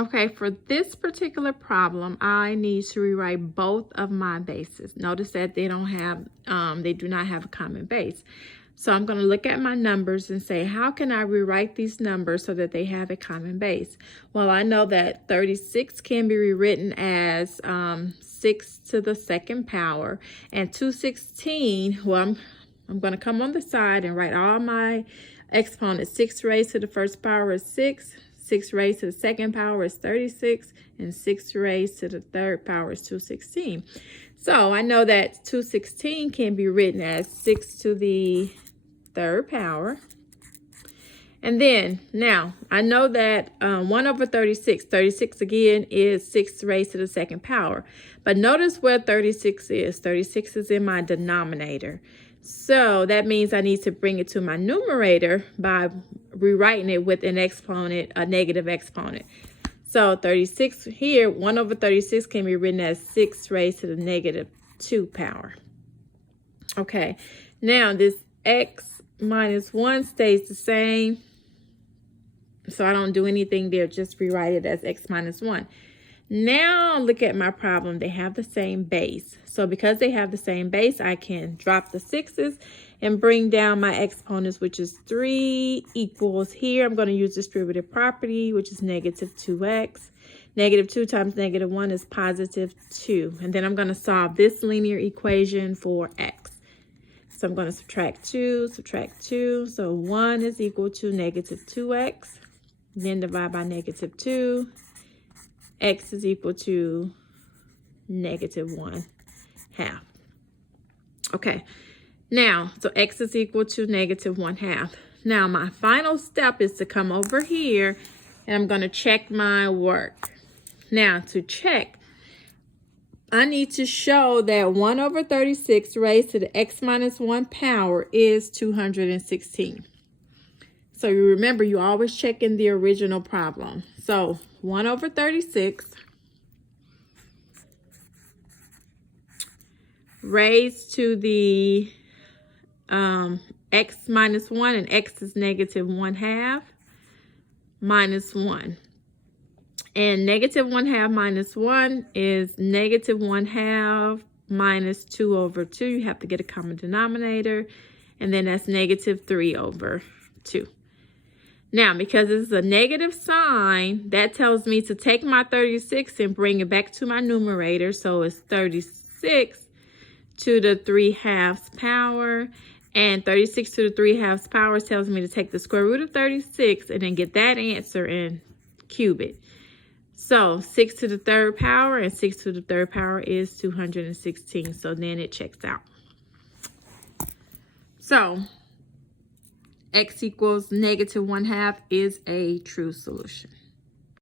Okay, for this particular problem, I need to rewrite both of my bases. Notice that they do not have a common base. So I'm going to look at my numbers and say, how can I rewrite these numbers so that they have a common base? Well, I know that 36 can be rewritten as 6 to the second power, and 216, well, I'm going to come on the side and write all my exponents. 6 raised to the first power is 6. 6 raised to the second power is 36, and 6 raised to the third power is 216. So I know that 216 can be written as 6 to the third power. And then, now, I know that 1 over 36, 36 again is 6 raised to the second power. But notice where 36 is. 36 is in my denominator. So that means I need to bring it to my numerator by rewriting it with an exponent, a negative exponent. So 36 here, 1 over 36 can be written as 6 raised to the negative 2 power. Okay, now this x minus 1 stays the same. So I don't do anything there, just rewrite it as x minus 1. Now look at my problem. They have the same base. So because they have the same base, I can drop the 6's and bring down my exponents, which is 3 equals here. I'm going to use distributive property, which is negative 2x. Negative 2 times negative 1 is positive 2. And then I'm going to solve this linear equation for x. So I'm going to subtract 2. So 1 is equal to negative 2x. Then divide by negative 2. X is equal to negative 1/2. Okay, now, so x is equal to negative 1/2. Now, my final step is to come over here, and I'm going to check my work. Now, to check, I need to show that 1 over 36 raised to the x minus 1 power is 216. So you remember, you always check in the original problem. So 1 over 36 raised to the x minus 1, and x is negative 1/2 minus 1. And negative 1/2 minus 1 is negative 1/2 minus 2 over 2. You have to get a common denominator. And then that's negative 3 over 2. Now, because it's a negative sign, that tells me to take my 36 and bring it back to my numerator. So it's 36 to the 3/2 power. And 36 to the 3/2 power tells me to take the square root of 36 and then get that answer and cube it. So 6 to the third power, and 6 to the third power is 216. So then it checks out. So x equals negative 1/2 is a true solution.